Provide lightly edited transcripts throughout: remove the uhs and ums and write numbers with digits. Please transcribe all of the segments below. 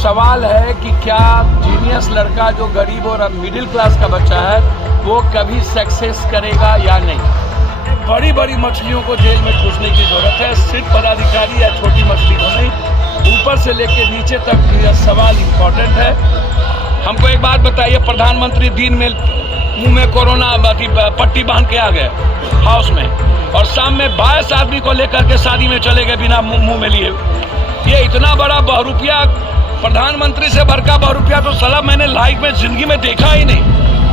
सवाल है कि क्या जीनियस लड़का जो गरीब और मिडिल क्लास का बच्चा है वो कभी सक्सेस करेगा या नहीं। बड़ी बड़ी मछलियों को जेल में ठूसने की जरूरत है, सिर्फ पदाधिकारी या छोटी मछली को नहीं, ऊपर से लेकर नीचे तक यह सवाल इम्पोर्टेंट है। हमको एक बात बताइए, प्रधानमंत्री दिन में मुंह में कोरोना पट्टी बांध के आ गए हाउस में, और शाम में 22 आदमी को लेकर के शादी में चले गए बिना मुंह में लिए। ये इतना बड़ा बहुरूपिया, प्रधानमंत्री से बढ़कर बहुरूपिया तो साला मैंने लाइफ में जिंदगी में देखा ही नहीं।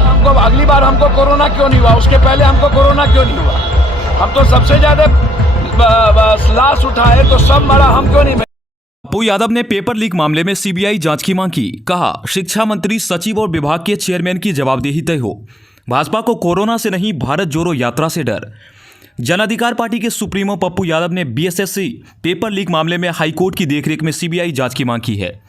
हमको अगली बार हमको कोरोना क्यों नहीं हुआ, उसके पहले हमको कोरोना क्यों नहीं हुआ? हम तो सबसे ज्यादा लाश उठाए तो सब मरा, हम क्यों नहीं? पप्पू यादव ने पेपर लीक मामले में सीबीआई जांच की मांग की। कहा, शिक्षा मंत्री, सचिव और विभाग के चेयरमैन की जवाबदेही तय हो। भाजपा को कोरोना से नहीं, भारत जोड़ो यात्रा से डर। जन अधिकार पार्टी के सुप्रीमो पप्पू यादव ने बीएसएससी पेपर लीक मामले में हाईकोर्ट की देखरेख में सीबीआई जांच की मांग की है।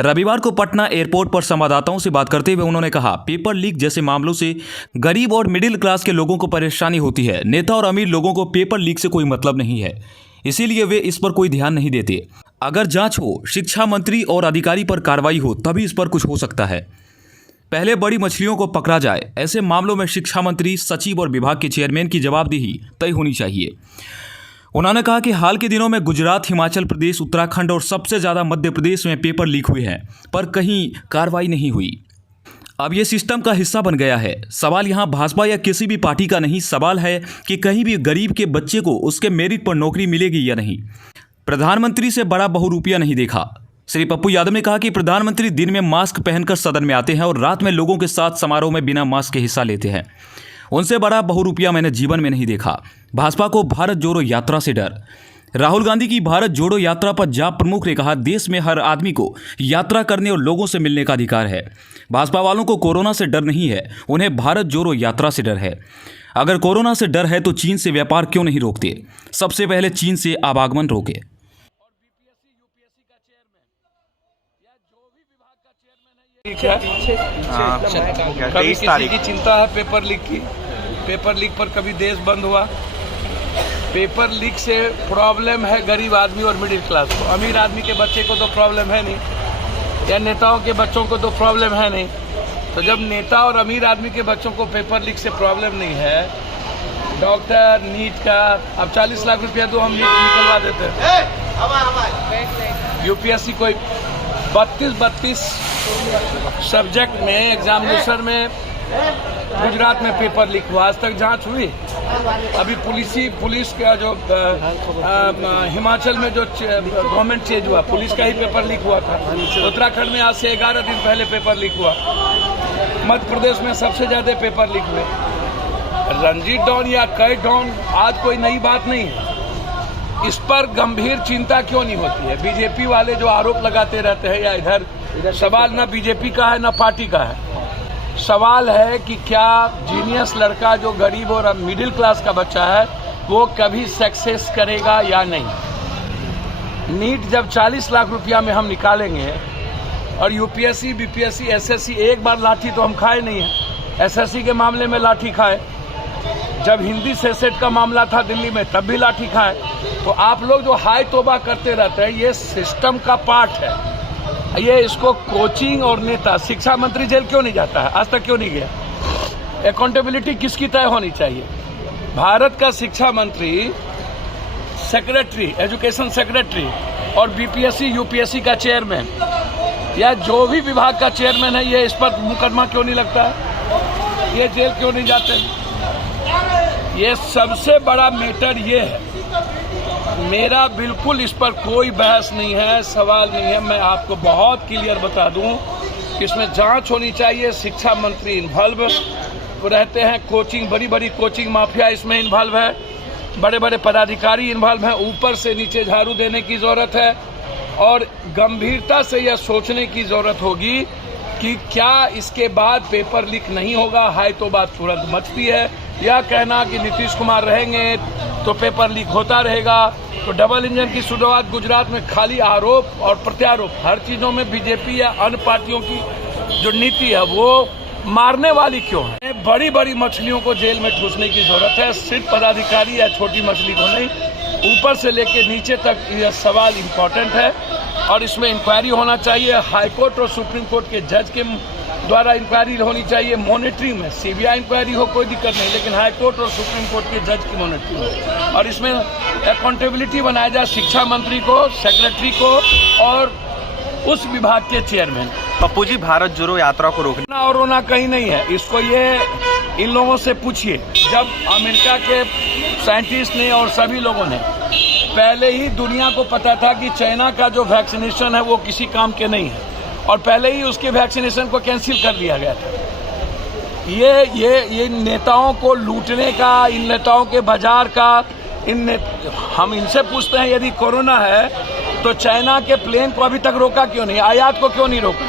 रविवार को पटना एयरपोर्ट पर संवाददाताओं से बात करते हुए उन्होंने कहा, पेपर लीक जैसे मामलों से गरीब और मिडिल क्लास के लोगों को परेशानी होती है। नेता और अमीर लोगों को पेपर लीक से कोई मतलब नहीं है, इसीलिए वे इस पर कोई ध्यान नहीं देते। अगर जांच हो, शिक्षा मंत्री और अधिकारी पर कार्रवाई हो, तभी इस पर कुछ हो सकता है। पहले बड़ी मछलियों को पकड़ा जाए। ऐसे मामलों में शिक्षा मंत्री, सचिव और विभाग के चेयरमैन की जवाबदेही तय होनी चाहिए। उन्होंने कहा कि हाल के दिनों में गुजरात, हिमाचल प्रदेश, उत्तराखंड और सबसे ज़्यादा मध्य प्रदेश में पेपर लीक हुए हैं, पर कहीं कार्रवाई नहीं हुई। अब ये सिस्टम का हिस्सा बन गया है। सवाल यहाँ भाजपा या किसी भी पार्टी का नहीं, सवाल है कि कहीं भी गरीब के बच्चे को उसके मेरिट पर नौकरी मिलेगी या नहीं। प्रधानमंत्री से बड़ा बहुरूपिया नहीं देखा। श्री पप्पू यादव ने कहा कि प्रधानमंत्री दिन में मास्क पहनकर सदन में आते हैं और रात में लोगों के साथ समारोह में बिना मास्क के हिस्सा लेते हैं। उनसे बड़ा बहुरूपिया मैंने जीवन में नहीं देखा। भाजपा को भारत जोड़ो यात्रा से डर। राहुल गांधी की भारत जोड़ो यात्रा पर जाप प्रमुख ने कहा, देश में हर आदमी को यात्रा करने और लोगों से मिलने का अधिकार है। भाजपा वालों को कोरोना से डर नहीं है, उन्हें भारत जोड़ो यात्रा से डर है। अगर कोरोना से डर है तो चीन से व्यापार क्यों नहीं रोकते? सबसे पहले चीन से आवागमन रोके। कभी किसी की चिंता है पेपर लीक की? पेपर लीक पर कभी देश बंद हुआ? पेपर लीक से प्रॉब्लम है गरीब आदमी और मिडिल क्लास को। अमीर आदमी के बच्चे को तो प्रॉब्लम है नहीं, या नेताओं के बच्चों को तो प्रॉब्लम है नहीं। तो जब नेता और अमीर आदमी के बच्चों को पेपर लीक से प्रॉब्लम नहीं है, डॉक्टर, नीट का अब 40 लाख रुपया दो, हम नीट निकलवा देते हैं। यूपीएससी कोई 32 सब्जेक्ट में एग्जामिनेशन में गुजरात में पेपर लीक हुआ, आज तक जांच हुई? अभी पुलिस का जो हिमाचल में जो गवर्नमेंट चेंज हुआ, पुलिस का ही पेपर लीक हुआ था। उत्तराखंड में आज से 11 दिन पहले पेपर लीक हुआ। मध्य प्रदेश में सबसे ज्यादा पेपर लीक हुए। रंजीत डॉन या कई डॉन आज कोई नई बात नहीं है। इस पर गंभीर चिंता क्यों नहीं होती है? बीजेपी वाले जो आरोप लगाते रहते हैं, या इधर सवाल ना बीजेपी का है ना पार्टी का है, सवाल है कि क्या जीनियस लड़का जो गरीब और मिडिल क्लास का बच्चा है वो कभी सक्सेस करेगा या नहीं। नीट जब 40 लाख रुपया में हम निकालेंगे, और यूपीएससी, बीपीएससी, एसएससी, एक बार लाठी तो हम खाए नहीं है। एसएससी के मामले में लाठी खाए, जब हिंदी सेट का मामला था दिल्ली में तब भी लाठी खाए। तो आप लोग जो हाय तोबा करते रहते हैं, ये सिस्टम का पार्ट है। ये इसको कोचिंग और नेता, शिक्षा मंत्री जेल क्यों नहीं जाता है? आज तक क्यों नहीं गया? अकाउंटेबिलिटी किसकी तय होनी चाहिए? भारत का शिक्षा मंत्री, सेक्रेटरी, एजुकेशन सेक्रेटरी और बीपीएससी, यूपीएससी का चेयरमैन, या जो भी विभाग का चेयरमैन है, ये इस पर मुकदमा क्यों नहीं लगता है? ये जेल क्यों नहीं जाते? ये सबसे बड़ा मैटर ये है। मेरा बिल्कुल इस पर कोई बहस नहीं है, सवाल नहीं है। मैं आपको बहुत क्लियर बता दूं कि इसमें जांच होनी चाहिए। शिक्षा मंत्री इन्वॉल्व रहते हैं, कोचिंग, बड़ी बड़ी कोचिंग माफिया इसमें इन्वॉल्व है, बड़े बड़े पदाधिकारी इन्वॉल्व हैं। ऊपर से नीचे झाड़ू देने की ज़रूरत है, और गंभीरता से यह सोचने की ज़रूरत होगी कि क्या इसके बाद पेपर लीक नहीं होगा। हाय तो बात तुरंत मचती है, या कहना कि नीतीश कुमार रहेंगे तो पेपर लीक होता रहेगा। तो डबल इंजन की शुरुआत गुजरात में खाली आरोप और प्रत्यारोप, हर चीज़ों में बीजेपी या अन्य पार्टियों की जो नीति है वो मारने वाली क्यों है? बड़ी बड़ी मछलियों को जेल में ठूसने की जरूरत है, सिर्फ पदाधिकारी या छोटी मछली को नहीं, ऊपर से लेकर नीचे तक यह सवाल इम्पोर्टेंट है। और इसमें इंक्वायरी होना चाहिए। हाई कोर्ट और सुप्रीम कोर्ट के जज के द्वारा इंक्वायरी होनी चाहिए। मॉनिटरिंग में सीबीआई इंक्वायरी हो कोई दिक्कत नहीं, लेकिन हाई कोर्ट और सुप्रीम कोर्ट के जज की मॉनिटरिंग हो। और इसमें अकाउंटेबिलिटी बनाया जाए शिक्षा मंत्री को, सेक्रेटरी को और उस विभाग के चेयरमैन। पप्पू जी, भारत जोड़ो यात्रा को रोकना और रोना कहीं नहीं है। इसको ये इन लोगों से पूछिए, जब अमेरिका के साइंटिस्ट ने और सभी लोगों ने पहले ही दुनिया को पता था कि चाइना का जो वैक्सीनेशन है वो किसी काम के नहीं है और पहले ही उसके वैक्सीनेशन को कैंसिल कर दिया गया था। ये नेताओं को लूटने का, इन नेताओं के बाजार का, हम इनसे पूछते हैं यदि कोरोना है तो चाइना के प्लेन को अभी तक रोका क्यों नहीं, आयात को क्यों नहीं रोका?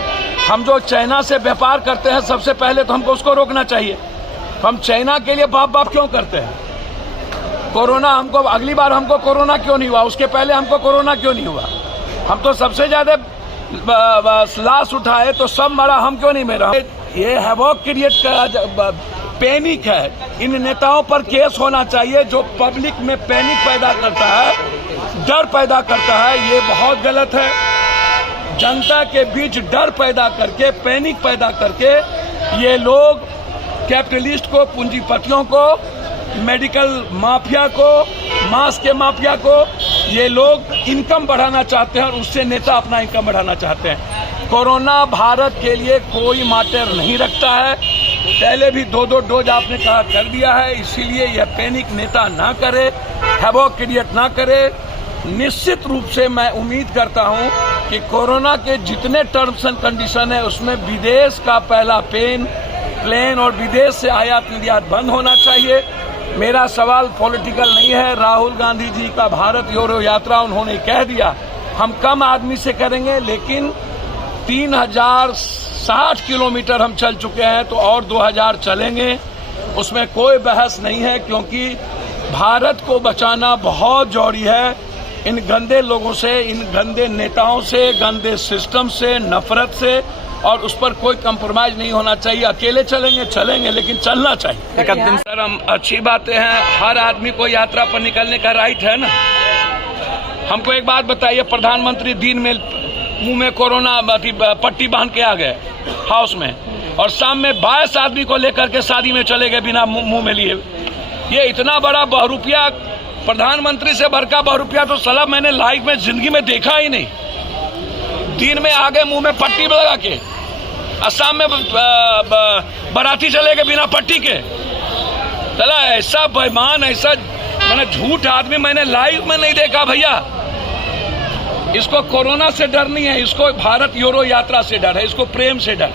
हम जो चाइना से व्यापार करते हैं सबसे पहले तो हमको उसको रोकना चाहिए। हम चाइना के लिए बाप क्यों करते हैं? कोरोना हमको, अगली बार हमको कोरोना क्यों नहीं हुआ, उसके पहले हमको कोरोना क्यों नहीं हुआ? हम तो सबसे ज्यादा लाश उठाए तो सब मरा, हम क्यों नहीं मरा? ये हैवॉक क्रिएट का पैनिक है। इन नेताओं पर केस होना चाहिए जो पब्लिक में पैनिक पैदा करता है, डर पैदा करता है। ये बहुत गलत है। जनता के बीच डर पैदा करके, पैनिक पैदा करके ये लोग कैपिटलिस्ट को, पूंजीपतियों को, मेडिकल माफिया को, मांस के माफिया को, ये लोग इनकम बढ़ाना चाहते हैं और उससे नेता अपना इनकम बढ़ाना चाहते हैं। कोरोना भारत के लिए कोई मैटर नहीं रखता है। पहले भी 2 डोज आपने कहा कर दिया है, इसीलिए यह पैनिक नेता ना करे, हैवॉक क्रिएट ना करे। निश्चित रूप से मैं उम्मीद करता हूं कि कोरोना के जितने टर्म्स एंड कंडीशन है उसमें विदेश का पहला प्लेन और विदेश से आयात निर्यात बंद होना चाहिए। मेरा सवाल पॉलिटिकल नहीं है। राहुल गांधी जी का भारत जोड़ो यात्रा उन्होंने कह दिया, हम कम आदमी से करेंगे, लेकिन 3060 किलोमीटर हम चल चुके हैं तो और 2000 चलेंगे, उसमें कोई बहस नहीं है, क्योंकि भारत को बचाना बहुत जरूरी है। इन गंदे लोगों से, इन गंदे नेताओं से, गंदे सिस्टम से, नफरत से, और उस पर कोई कंप्रोमाइज नहीं होना चाहिए। अकेले चलेंगे लेकिन चलना चाहिए। एक दिन सर, हम अच्छी बातें हैं, हर आदमी को यात्रा पर निकलने का राइट है ना। हमको एक बात बताइए, प्रधानमंत्री दिन में मुंह में कोरोना पट्टी बांध के आ गए हाउस में, और शाम में 22 आदमी को लेकर के शादी में चले गए बिना मुंह में लिए। ये इतना बड़ा बहुरूपिया, प्रधानमंत्री से बड़का बहुरूपिया तो साला मैंने लाइफ में जिंदगी में देखा ही नहीं। दिन में आ गए मुंह में पट्टी लगा के, असम में बाराती चले गए बिना पट्टी के। चला ऐसा बेईमान, ऐसा मैंने झूठ आदमी मैंने लाइफ में नहीं देखा भैया। इसको कोरोना से डर नहीं है, इसको भारत जोड़ो यात्रा से डर है, इसको प्रेम से डर।